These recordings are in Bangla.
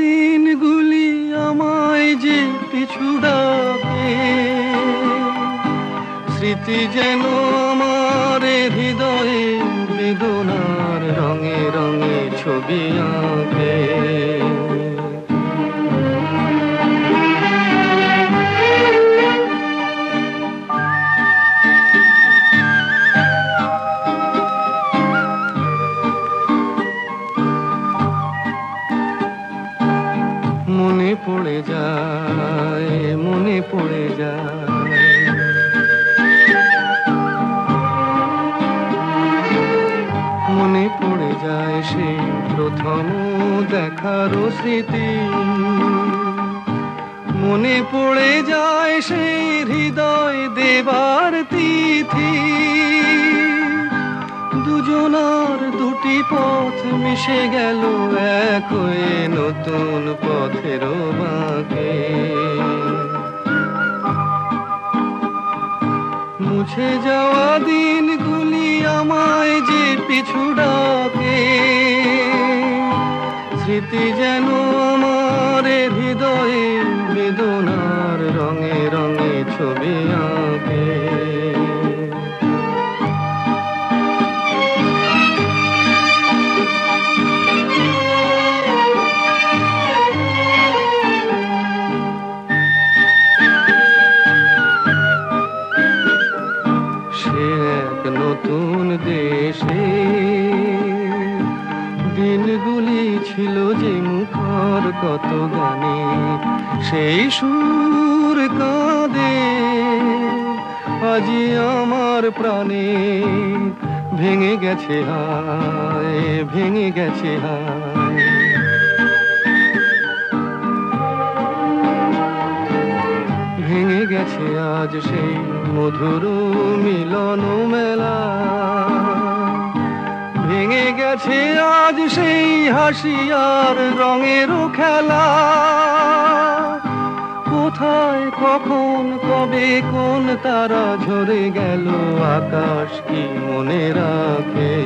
দিনগুলি আমায় যে পিছু ডাকে, স্মৃতি যেন আমার হৃদয়ে বেদনার রঙে রঙে ছবি আঁকে। মনে পড়ে যায়, মনে পড়ে যায়, মনে পড়ে যায় সেই প্রথম দেখার স্মৃতি, মনে পড়ে যায় সেই হৃদয় দেবার তিথি। দুজনার দুটি পথ মিশে গেল এক হয়ে নতুন পথের বাঁকে। মুছে যাওয়া দিনগুলি আমায় যে পিছু ডাকে, স্মৃতি যেন আমার হৃদয়ে বেদনার রঙে রঙে ছবি আঁকে। নতুন দেশে দিনগুলি ছিল যে মুখর কত গানে, সেই সুর কাঁদে আজি আমার প্রাণে। ভেঙে গেছে হায়, ভেঙে গেছে হায়, ভেঙে গেছে আজ সেই মধুর মিলন মেলা। ভেঙে গেছে আজ সেই হাসি আর রঙের খেলা। কোথায় কখন কবে কোন তারা ঝরে গেল, আকাশ কি মনে রাখে।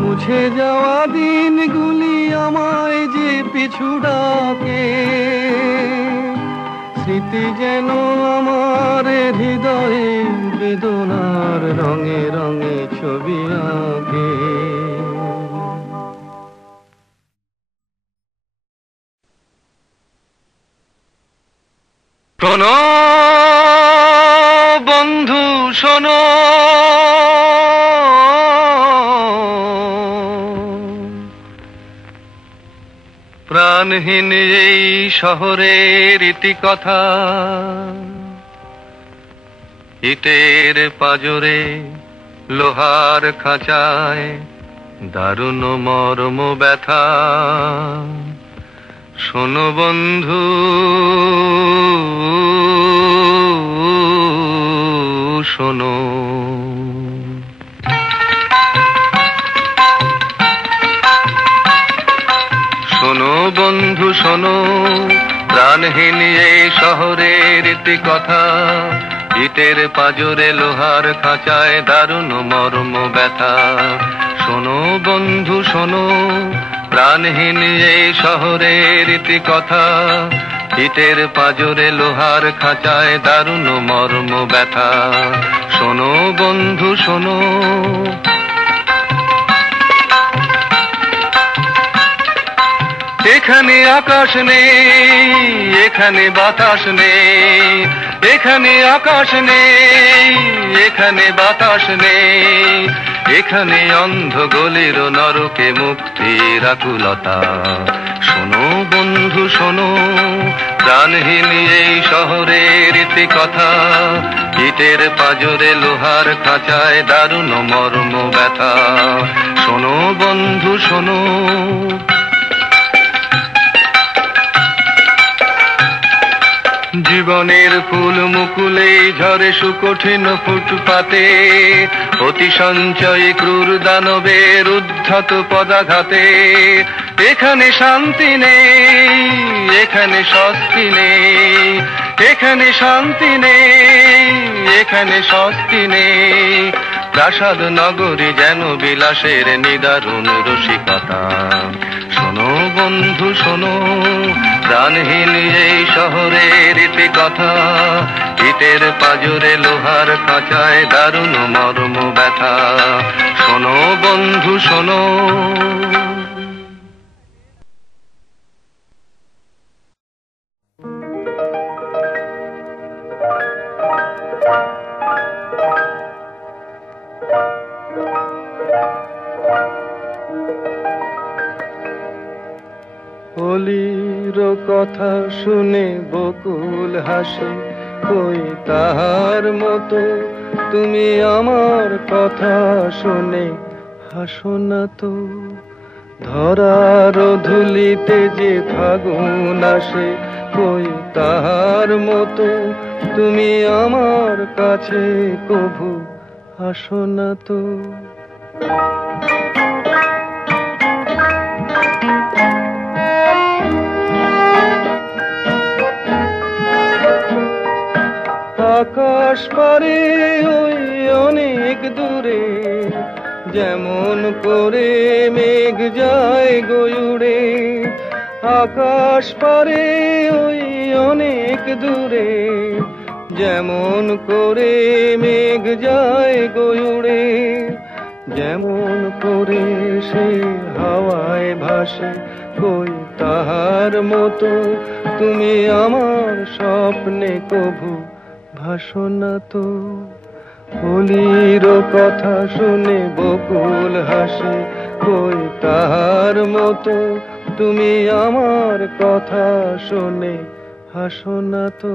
মুছে যাওয়া দিনগুলি আমায় যে পিছু ডাকে, স্মৃতি যেন আমার হৃদয়ে বেদনার রঙে রঙে ছবি আঁকে। শোনো বন্ধু শোনো, প্রাণহীন এই শহরের ইতিকথা, ইটের পাজরে লোহার খাঁচায় দারুণ মর্ম ব্যথা। শোনো বন্ধু শোনো, শোনো বন্ধু শোনো, প্রাণহীন এই শহরের ইতিকথা, ইটের পাজরে লোহার খাঁচায় দারুণ মর্ম ব্যথা। শোনো বন্ধু শোনো, প্রাণহীন এই শহরের ইতিকথা, ইটের পাজরে লোহার খাঁচায় দারুণ মর্ম ব্যথা। শোনো বন্ধু শোনো, এখানে আকাশ নেই, এখানে বাতাস নেই, এখানে আকাশ নেই, এখানে বাতাস নেই, এখানে অন্ধ গলির নরকে মুক্তির আকুলতা। শোনো বন্ধু শোনো, প্রাণহীন এই শহরের ইতিকথা, ইটের পাজরে লোহার খাঁচায় দারুণ মর্ম ব্যথা। শোনো বন্ধু শোনো, জীবনের ফুল মুকুলে ঝরে সুকঠিন ফুটপাতে, অতি সঞ্চয়ী ক্রূর দানবের উদ্ধত পদাঘাতে। এখানে শান্তি নেই, এখানে স্বস্তি নেই, এখানে শান্তি নেই, এখানে স্বস্তি নেই। প্রাসাদ নগরী যেন বিলাসের নিদারুণ রসিকতা। শোনো বন্ধু শোনো, প্রাণহীন এই শহরের ইতি কথা, ইটের পাজরে লোহার খাঁচায় দারুণ মর্ম ব্যথা। শোনো বন্ধু শোনো। হোলির কথা শুনে বকুল হাসে, কই তাহার মতো তুমি আমার কথা শুনে হাসো না তো। ধরার ধুলিতে যে ফাগুন আসে, কই তাহার মতো তুমি আমার কাছে কভু হাসো না তো। আকাশ পারে ওই অনেক দূরে, যেমন করে মেঘ যায় গয়ুড়ে। আকাশ পারে ওই অনেক দূরে, যেমন করে মেঘ যায় গয়ুড়ে। যেমন করে সে হাওয়ায় ভাসে, কই তাহার মতো তুমি আমার স্বপ্নে কভু ভাসো না তো। হোলির কথা শুনে বকুল হাসে, কই তাহার মতো তুমি আমার কথা শুনে হাসো না তো।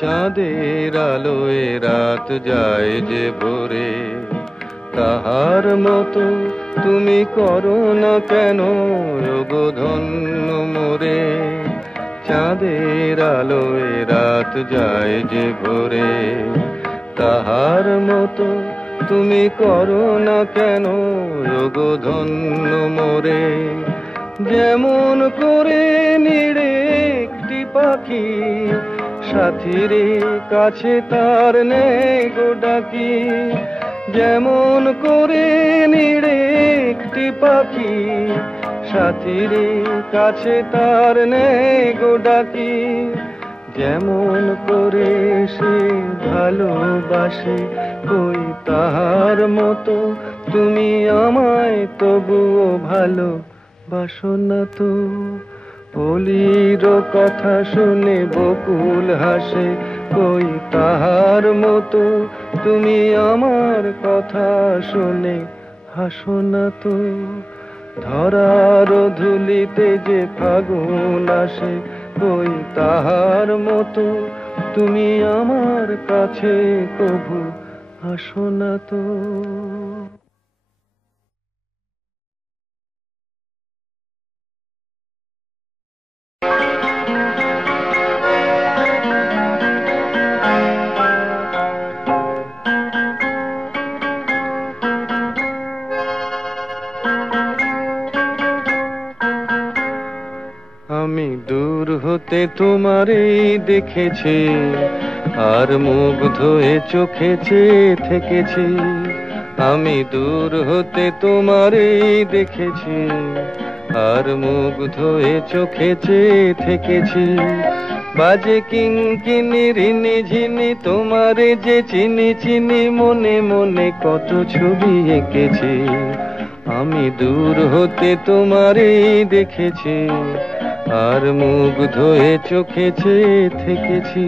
চাঁদের আলোয় রাত যায় যে ভোরে, তাহার মতো তুমি করো না কেন গো ধন্য মোরে। চাঁদের আলোয় রাত যায় যে ভোরে, তাহার মতো তুমি করো না কেন গো ধন্য মোরে। যেমন করে নিড়ে একটি পাখি, সাথীরে কাছে তার নেই গো ডাকি। যেমন করে নিড়ে একটি পাখি, সাথীরে কাছে তার নেই গো ডাকি। যেমন করে সে ভালোবাসে, কই তাহার মতো তুমি আমায় তবুও ভালোবাসো না তো। হোলির কথা শুনে বকুল হাসে, কই তাহার মতো তুমি আমার কথা শুনে হাসো না তো। ধরার ধুলিতে যে ফাগুন আসে, কই তাহার মতো তুমি আমার কাছে কভু হাসো না তো। আমি দূর হতে তোমারই দেখেছি, আর মুগ্ধ হয়ে চোখে চেয়ে থেকেছি। আমি দূর হতে তোমারই দেখেছি, আর মুগ্ধ হয়ে চোখে চেয়ে থেকেছি। বাজে কিঙ্কিনি রিনি ঝিনি তোমারে যে চিনি চিনি, মনে মনে কত ছবি এঁকেছি। আমি দূর হতে তোমারই দেখেছি, আর মুগ্ধ হয়ে চোখে চেয়ে থেকেছি।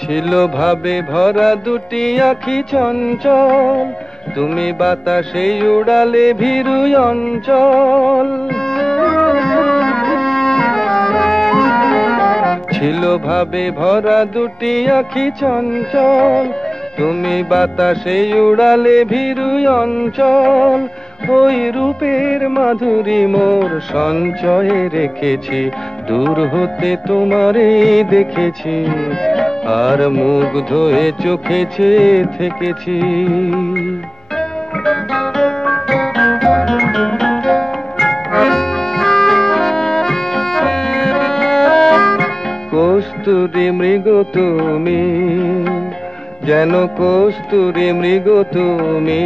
ছিল ভাবে ভরা দুটি আখি চঞ্চল, তুমি বাতাসে উড়ালে ভীরু অঞ্চল। ছিল ভাবে ভরা দুটি আখি চঞ্চল, তুমি বাতাসে উড়ালে ভীরু অঞ্চল। ওই রূপের মাধুরী মোর সঞ্চয়ে রেখেছি, দূর হতে তোমারে দেখেছি। আর মুগ্ধ হয়ে চোখে চেয়ে থেকেছি। কস্তুরী মৃগ তুমি, যেন কস্তুরী মৃগ তুমি,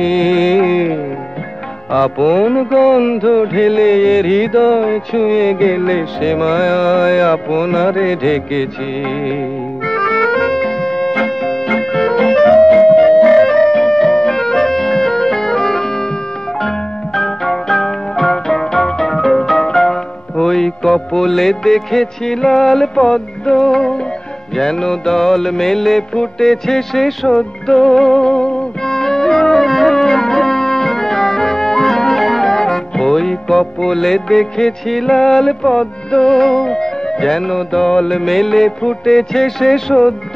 আপন গন্ধ ঢেলে হৃদয় ছুঁয়ে গেলে সে মায়ায় আপনারে ঢেকেছি। ওই কপলে দেখেছি লাল পদ্ম, যেন দল মেলে ফুটেছে সে সদ্য। ওই কপলে দেখেছি লাল পদ্ম, যেন দল মেলে ফুটেছে সে সদ্য।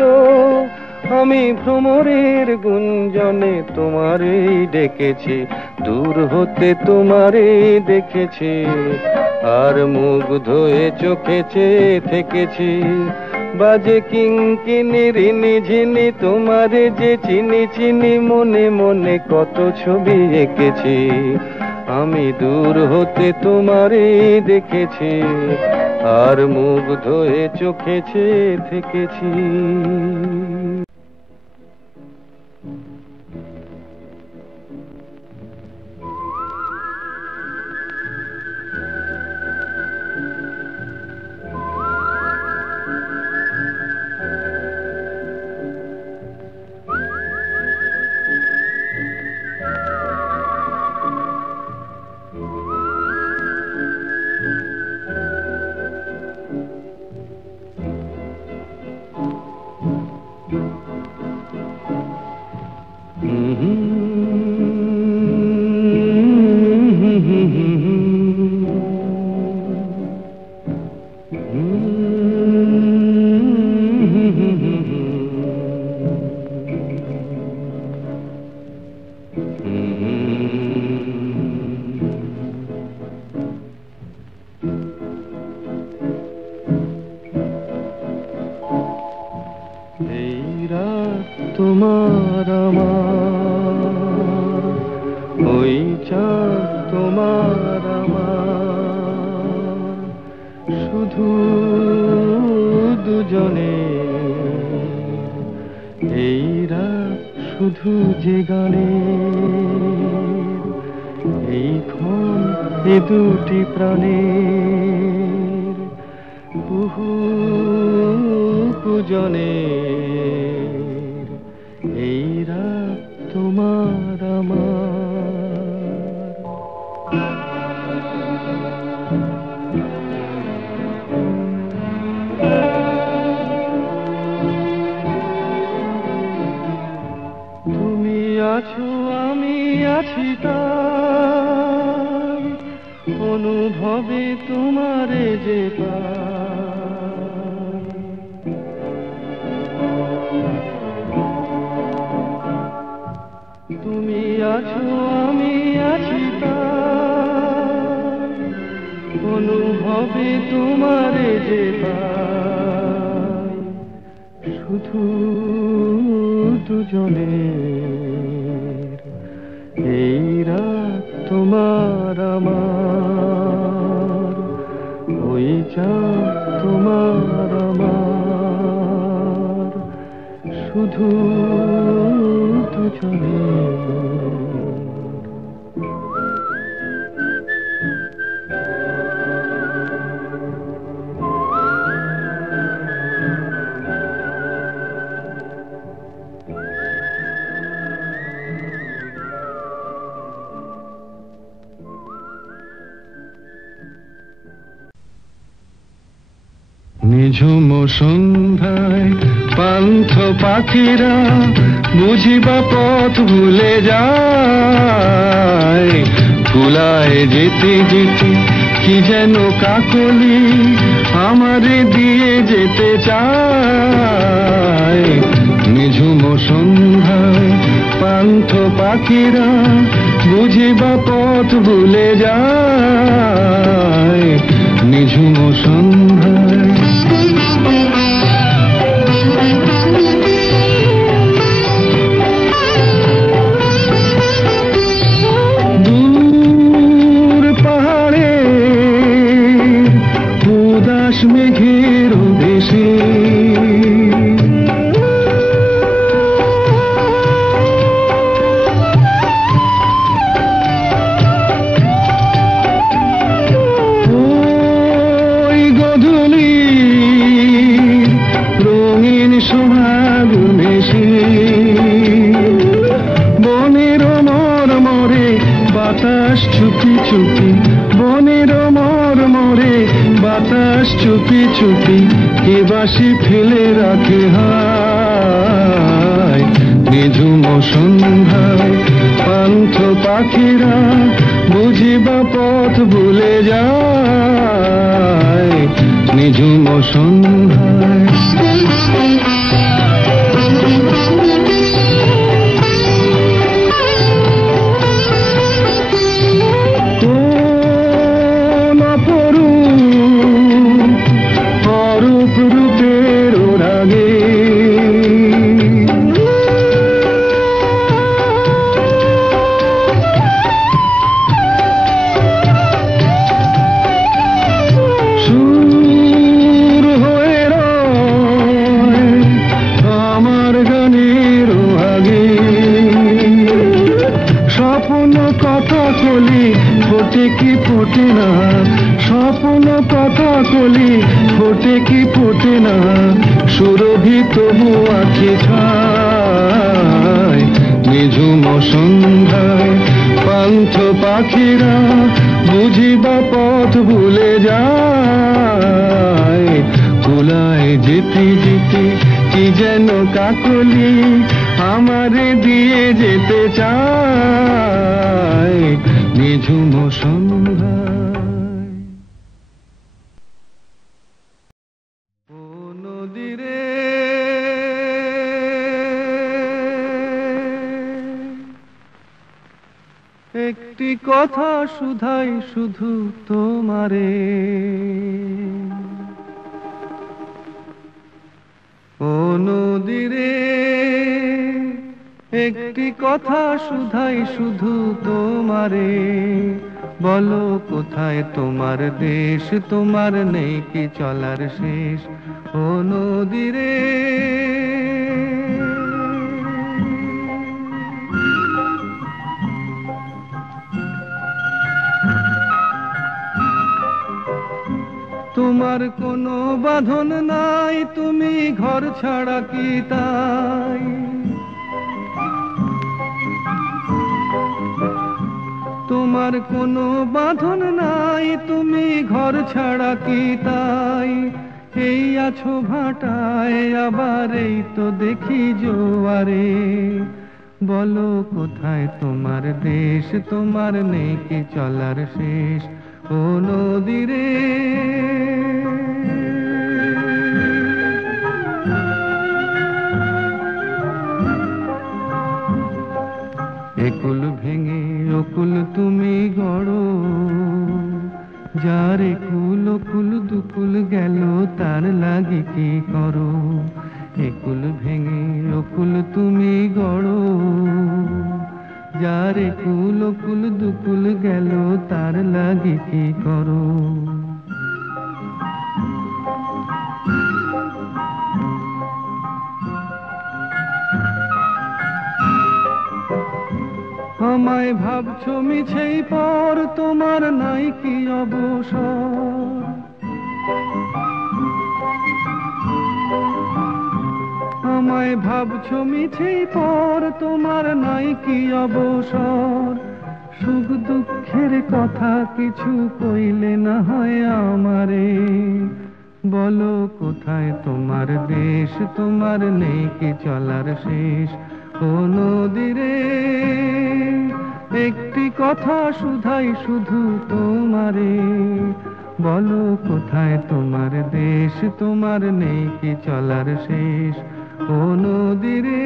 আমি ভ্রমরের গুঞ্জনে তোমারেই ডেকেছি, দূর হতে তোমারেই দেখেছি, আর মুগ্ধ হয়ে চোখে চেয়ে থেকেছি। বাজে কিঙ্কিনি রিনি ঝিনি তোমারে যে চিনি চিনি, মনে মনে কত ছবি এঁকেছি, আমি দূর হতে তোমারেই দেখেছি, আর মুগ্ধ হয়ে চোখে চেয়ে থেকেছি। তোমার আমার, ওই চাঁদ তোমার আমার, শুধু দুজনে এই রাত, শুধু যে গানে এই ক্ষণ, এ দুটি প্রাণের কুহু কুজনে, এই রাত তোমার আমার। তুমি আছো আমি আছি তাই, অনুভবে তোমারে যে পাই। তুমি আছো আমি আছি তাই, অনুভবে তোমারে যে পাই, শুধু দুজনের এই রাত তোমার আমার, ওই চাঁদ তোমার আমার, শুধু দুজনের। নিঝুম সন্ধ্যায় পান্থ পাখিরা বুঝিবা পথ ভুলে যায়, কুলায় যেতে যেতে কি যেন কাকলি আমারে দিয়ে যেতে চায়। নিঝুম সন্ধ্যায় পান্থ পাখিরা বুঝিবা পথ ভুলে যায়, নিঝুম সন্ধ্যায়। মেঘের দেশে। ওই গধূলি রঙিন সোহাগ মেশে, বনের মরমরে বাতাস চুপি চুপি, বনের মরমরে বাতাস চুপি চুপি, কে বাসি ফেলে রাখে হায়। নিঝুম সন্ধ্যায় পান্থ পাখিরা বুঝিবা পথ ভুলে যায়, নিঝুম সন্ধ্যায়। ফোটে কি ফোটে না, স্বপ্ন কথা কলি ফোটে কি ফোটে না, সুরভি তবু আঁখি ছায়। নিঝুম সন্ধ্যায় পান্থ পাখিরা বুঝিবা পথ ভুলে যায়, কুলায় যেতে যেতে কি যেন কাকলি আমারে দিয়ে যেতে চায়, নিঝুম সন্ধ্যায়। ও নদীরে একটি কথা শুধাই শুধু তোমারে, ও নদীরে একটি কথা শুধাই শুধু তোমারে, বলো কোথায় তোমার দেশ, তোমার নেই কি চলার শেষ, ও নদীরে। তোমার কোনো বাঁধন নাই, তুমি ঘর ছাড়া কি তাই, তোমার কোনো বাঁধন নাই, তুমি ঘর ছাড়া কি তাই, এই আছো ভাটায় আবার এই তো দেখি জোয়ারে, বলো কোথায় তোমার দেশ, তোমার নেই কি চলার শেষ, ও নদীরে। একুল ভেঙে অকুল তুমি গড়ো, যার একুল অকুল দুকুল গেল তার লাগি কি করো, একুল ভেঙে অকুল তুমি গড়ো, যার একুল অকুল দুকুল গেল তার লাগি কি করো। আমায় ভাবছো মিছেই পর, তোমার নাই কি অবসর, আমায় ভাবছো মিছেই পর, তোমার নাই কি অবসর, সুখ দুঃখের কথা কিছু কইলে না হয় আমারে, বলো কোথায় তোমার দেশ, তোমার নেই কি চলার শেষ, ও নদীরে একটি কথা শুধাই শুধু তোমারে, বলো কোথায় তোমার দেশ, তোমার নেই কি চলার শেষ, ও নদীরে।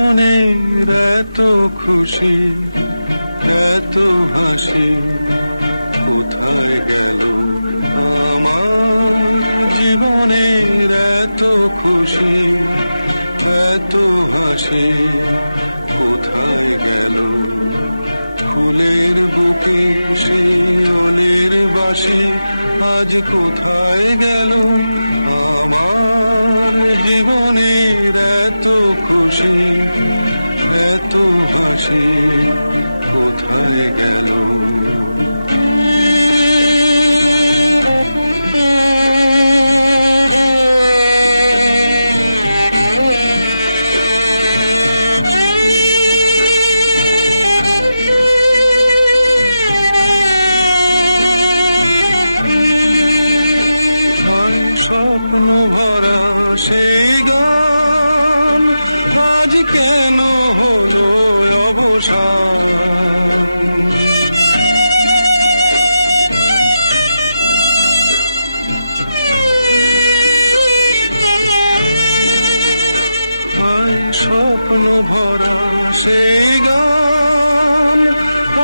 জীবনের এত খুশি এত হাসি জীবনের এত খুশি এত হাসি ফুলের বুকে শিরের বাসি আজ কোথায় গেল জীবনের এত খুশি এত হাসি কোথায় গেল স্বপ্ন ভরা সেই গান আজ কেন হলো অবসান স্বপ্ন ভরা সেই গান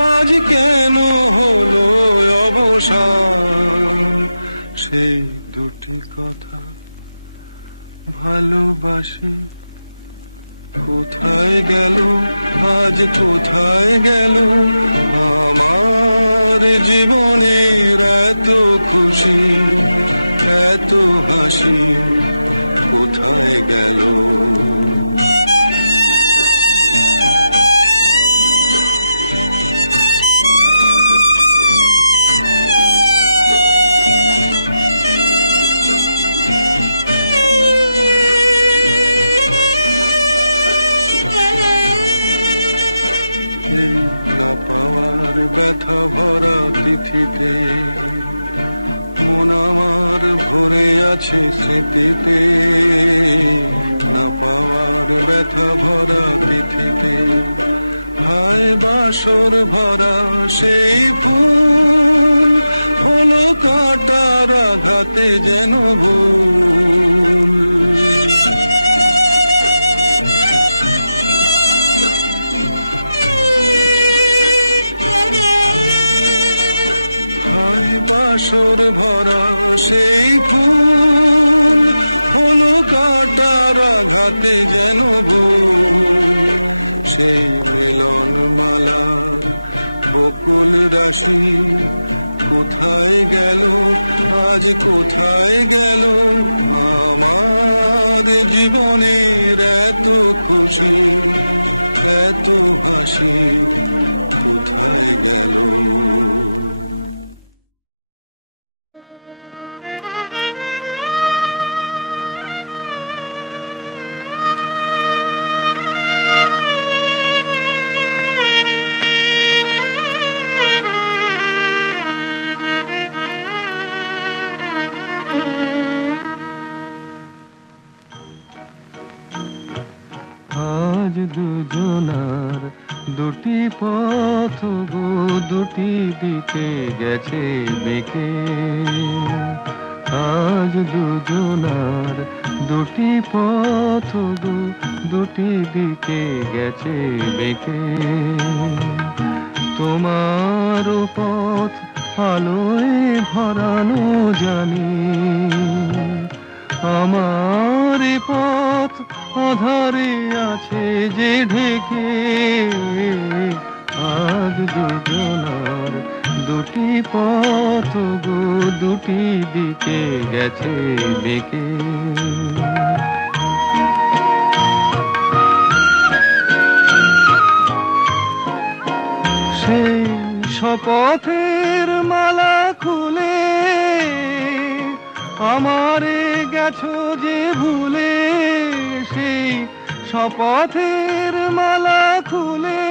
আজ কেন হলো অবসান সেই দুটি কথা ভালোবাসি কোথায় গেল আজ কোথায় গেল আমার জীবনের এত খুশি এত হাসি কোথায় গেল বাসর ভরা সেই ফুল কাটার হাতে যেন বাসর ভরা সেই ফুল কাটার হাতে যেন সেই কোথায় গেল আজ কোথায় গেল আমার জীবনের এত খুশি এত হাসি কোথায় গেল আজ দুজনার দুটি পথ গো দুটি দিকে গেছে বেঁকে আজ দুজনার দুটি পথ গো দুটি দিকে গেছে বেঁকে তোমার পথ আলোয় ভরানো জানি আমার পথ আধারে আছে যে ঢেকে আজ দুজনার দুটি পথ গো দুটি দিকে গেছে বেঁকে সেই শপথের মালা খুলে আমারে গেছো যে ভুলে সেই শপথের মালা খুলে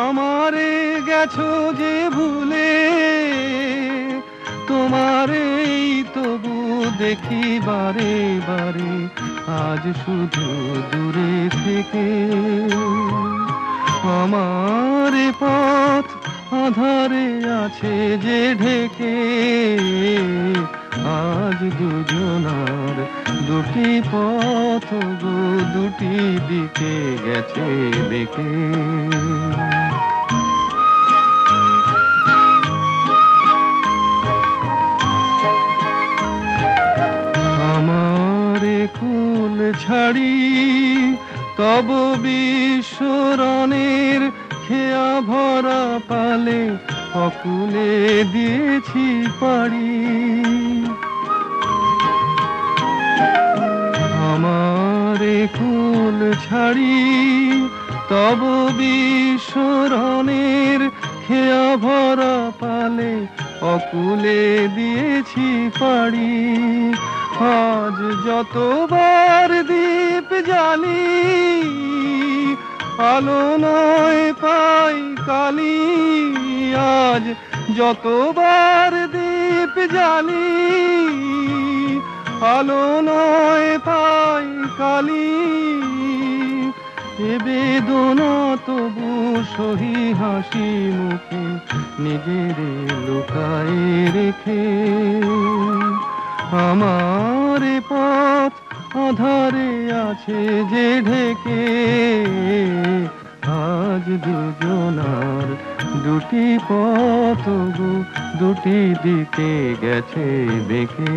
আমারে গেছো যে ভুলে তোমারেই তবু দেখি বারে বারে আজ শুধু দূরে থেকে আমার পথ আধারে আছে যে ঢেকে আজ দুজনার দুটি পথ গো, দুটি দিকে গেছে বেঁকে। আমারে কুল ছাড়ি তব বিশ্বরণের খেয়া ভরা পালে অকুলে দিয়েছি পাড়ি। আমারে কুল ছাড়ি তব বিশ্বরণের খেয়া ভরা পালে অকুলে দিয়েছি পাড়ি। আজ যতবার দীপ জ্বালি আলো নয় পাই কালি। আজ যতবার দীপ জ্বালি আলো নয় পাই কালি। এ বেদনা তবু সহি হাসি মুখে নিজের লুকায়ে রেখে। আমার পথ আধারে আছে যে ঢেকে। আজ দুজনার দুটি পথ গো, দুটি দিকে গেছে বেঁকে।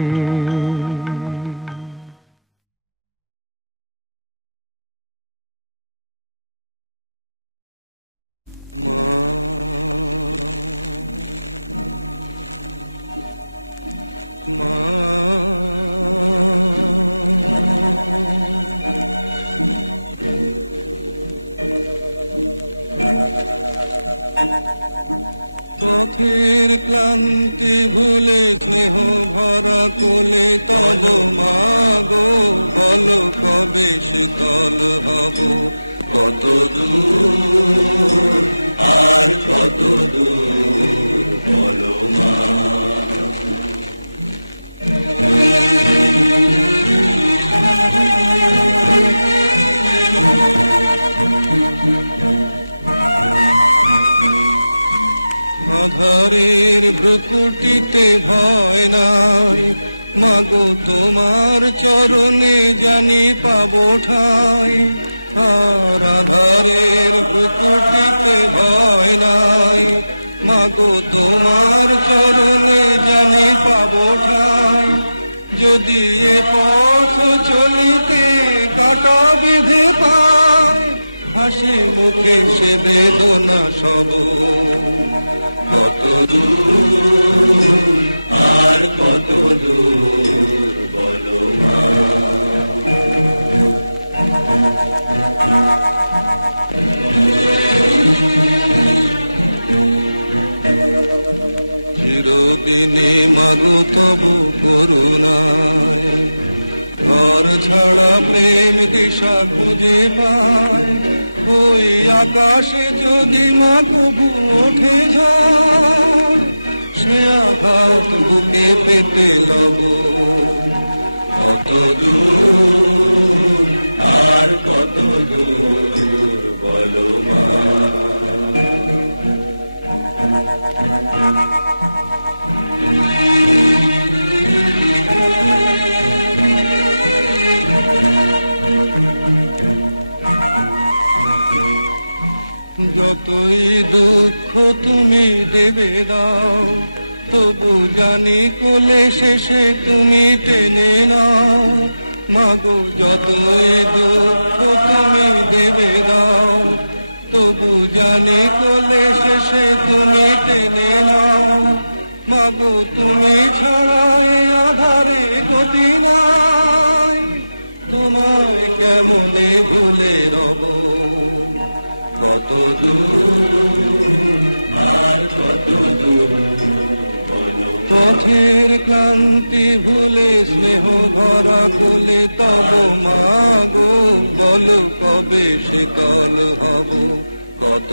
তোমার চরণে জানি পাবো ঠাই। আধারের পুতুলকে ভয় নাই, মাগো তোমার চরণে জানি পাবো ঠাই। যদি পথ চলিতে কাটা বিধি পাই, হাসি মুখে সে বেদনা সব চিরদিনে মানো তব করুণা। ঘর ছাড়া প্রেম দিশা খুঁজে পাই, ওই আকাশে যদি না প্রভু ওঠে যায়, সে আকাশ বুকে পেতে লব। আর কত বলো না। যতই দুঃখ তুমি দেবে দাও, তবু জানি কোলে শেষে তুমি টেনে নাও। মাগো যতই দুঃখ তুমি দেবে দাও, তবু জানি কোলে শেষে তুমি টেনে নাও। মাগো তুমি ছাড়াই আধারে গতি নাই, তোমায় কেমনে ভুলে রব। পথের কান্তি ভুলে স্নেহ ভরা ফুলে তব মাগো, বল কবে সে কাল হবে। কত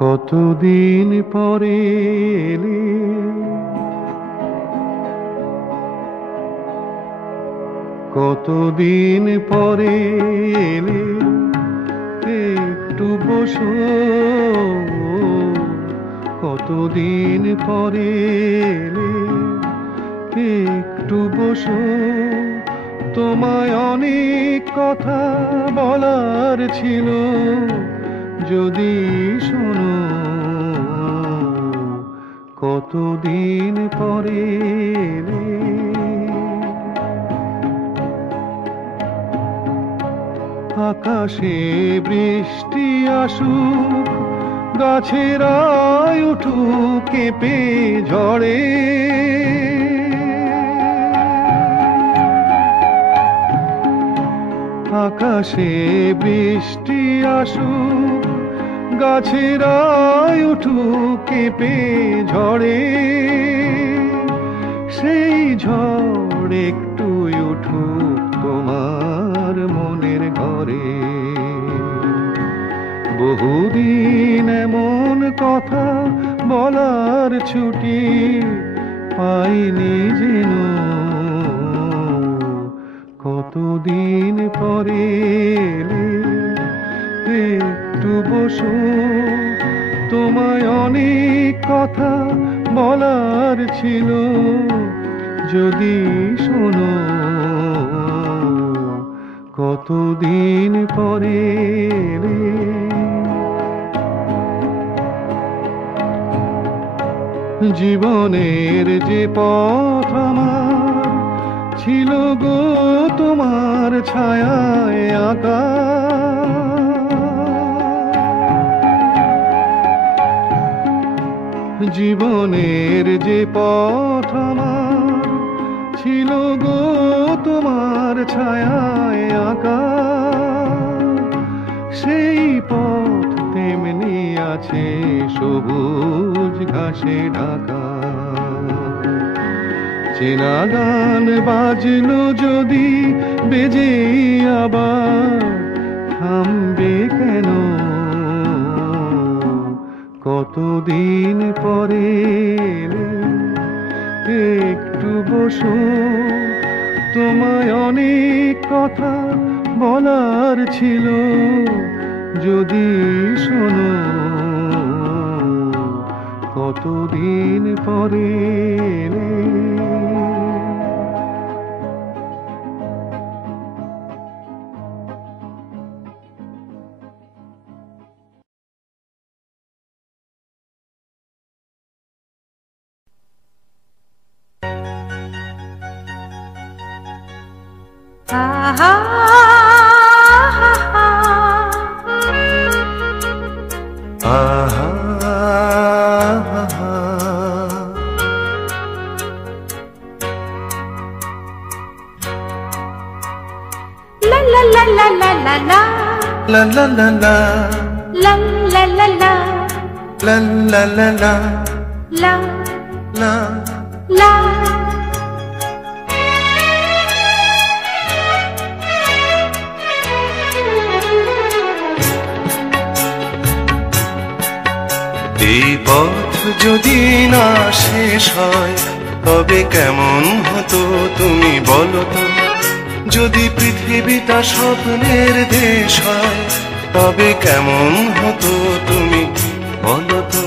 কতদিন পরে এলে, কতদিন পরে এলে, একটু বসো। কতদিন পরে এলে, একটু বসো। তোমায় অনেক কথা বলার ছিল, যদি শোনো। কতদিন পরে এলে, আকাশে বৃষ্টি আসুক, গাছেরাই উঠুক কেঁপে ঝড়ে। আকাশে বৃষ্টি আসুক, গাছেরাই উঠুক কেঁপে ঝড়ে। সেই ঝড় একটু উঠুক তোমার মনের ঘরে। বহুদিন এমন কথা বলার ছুটি পাইনি যেন। কতদিন পরে এলে, একটু বসো। তোমায় অনেক কথা বলার ছিল, যদি শোনো। কতদিন পরে এলে, জীবনের যে পথ আমার ছিল গো তোমার ছায়ায় আঁকা। জীবনের যে পথ আমার ছিল গো তোমার ছায়ায় আঁকা। সেই পথ তেমনি আছে সবুজ ঘাসে ঢাকা। চেনা গান বাজলো যদি বেজে আবার, থামবে কেন? কতদিন পরে এলে, একটু বসো। তোমায় অনেক কথা বলার ছিল, যদি শোনো। কতদিন পরে এলে, আহা আহা লা লা লা লা লা লা লা la la la la লা লা লা লা la la la la লা la লা এই পথ যদি না শেষ হয় তবে কেমন হতো তুমি বলো তো। যদি পৃথিবীটা স্বপ্নের দেশ হয় তবে কেমন হতো তুমি বলো তো।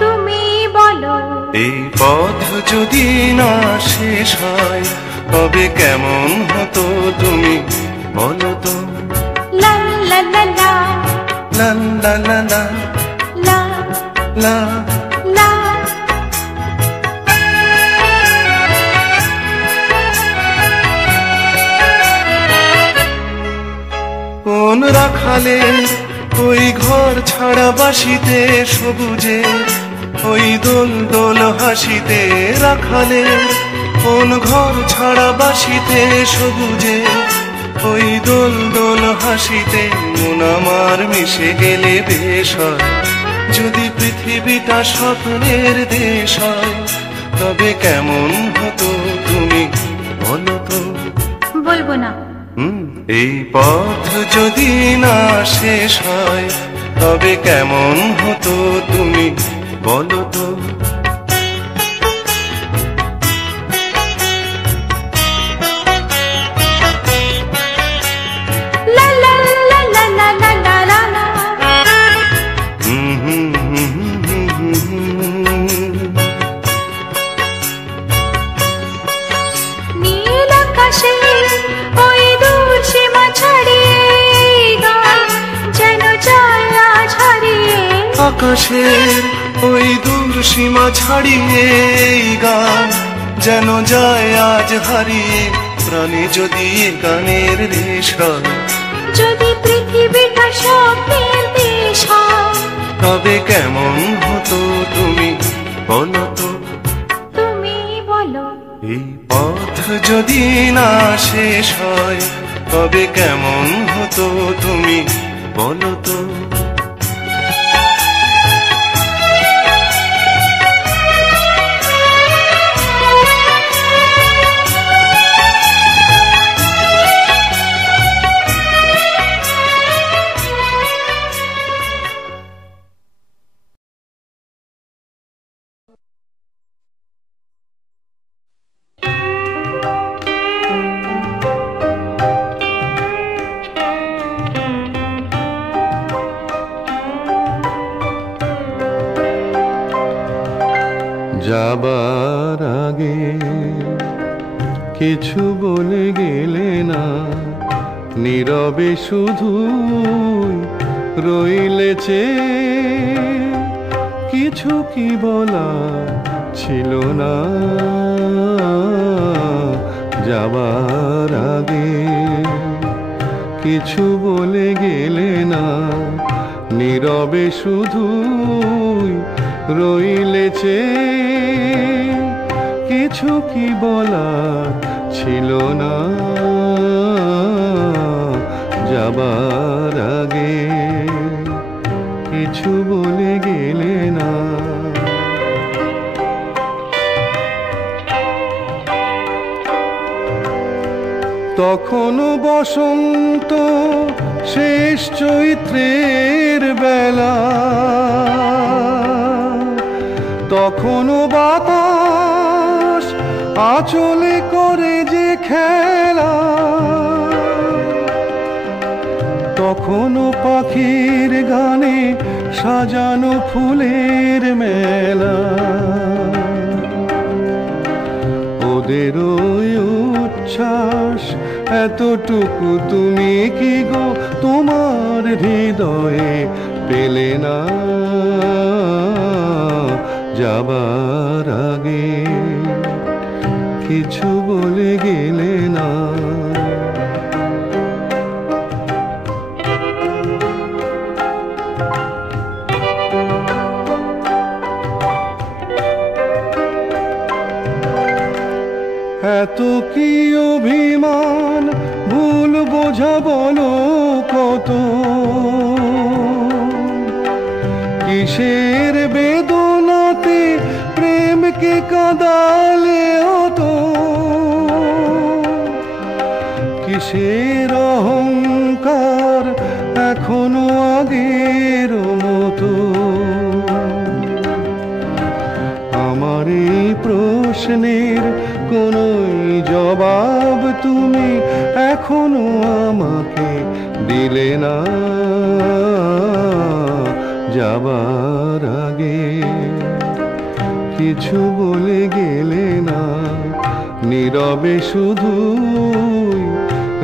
তুমি বলো এই পথ যদি না শেষ হয় তবে কেমন হতো তুমি বলো তো। লা লা লা লা লা লা লা লা লা লা লা কোন রাখালে ওই ঘর ছাড়া বাসিতে সবুজে ওই দোল দোল হাসিতে রাখালে কোন ঘর ছাড়া বাসিতে সবুজে ওই দোল দোল হাসিতে মন আমার মিশে গেলে বেশ হয়। যদি পৃথিবীটা স্বপ্নের দেশ হয় তবে কেমন হতো তুমি বলো তো। বলবো না এই পথ যদি না শেষ হয় তবে কেমন হতো তুমি বলো তো। লা লা লা লা লা লা লা লা লা। নীল আকাশে ওই দূর সীমা ছাড়িয়ে গান যেন যায় আজ হারিয়ে। আকাশের ওই দূর সীমা ছাড়িয়ে এই গান যেন যায় আজ হারিয়ে। প্রাণে যদি গানের দেশ হয়, যদি পৃথিবীটা স্বপ্নের দেশ হয়, তবে কেমন হতো তুমি বলো তো। তুমি বলো। এই পথ যদি না শেষ হয়, তবে কেমন হতো তুমি বলো তো। যাবার আগে কিছু বলে গেলে না, নীরবে শুধু রইলেছে। কিছু কি বলা ছিল না, যাবার আগে কিছু বলে গেলে না, নীরবে শুধু রইলেছে। কিছু কি বলার ছিল না, যাবার আগে কিছু বলে গেলে না। তখনও বসন্ত শেষ চৈত্রের বেলা, তখনও বাতাস আঁচলে করে যে খেলা, তখনও পাখির গানে সাজানো ফুলের মেলা। ওদের ওই উচ্ছ্বাস এতটুকু তুমি কি গো তোমার হৃদয়ে পেলে না, যাবার আগে কিছু বলে গেলে না। এত কি অভিমান ভুল বোঝা বলো কত, কিসের বেদনাতে প্রেমকে কাঁদালে হতো, কিসের অহংকার এখনো আগের মতো। আমার এই প্রশ্নের কোনোই জবাব তুমি এখনো আমাকে দিলে না, যাবার আগে কিছু বলে গেলে না, নীরবে শুধু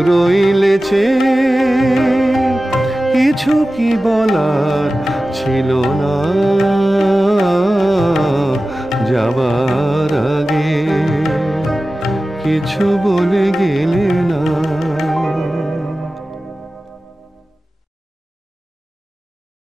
রইলেছে। কিছু কি বলার ছিল না, যাবার আগে কিছু বলে গেলে না।